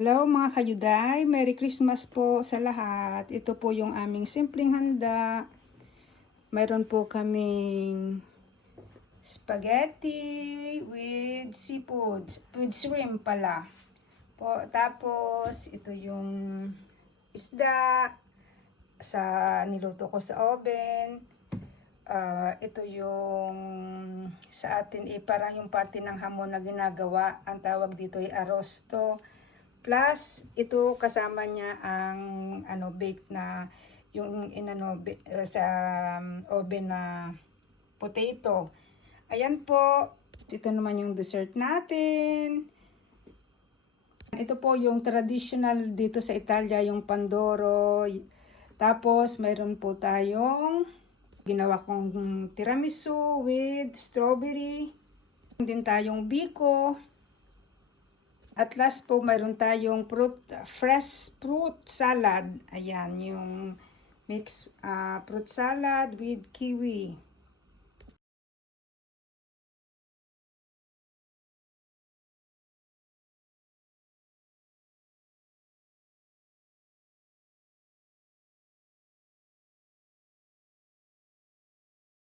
Hello mga kayuday, Merry Christmas po sa lahat. Ito po yung aming simpleng handa. Mayroon po kaming spaghetti with seafood, with shrimp pala. Tapos ito yung isda sa niluto ko sa oven. Ito yung sa atin parang yung parte ng hamon na ginagawa. Ang tawag dito ay arosto. Plus, ito kasama niya ang baked na yung sa oven na potato. Ayan po. Ito naman yung dessert natin. Ito po yung traditional dito sa Italia, yung pandoro. Tapos, mayroon po tayong ginawa kong tiramisu with strawberry. Din tayong biko. At last po, mayroon tayong fresh fruit salad. Ayan, yung mixed fruit salad with kiwi.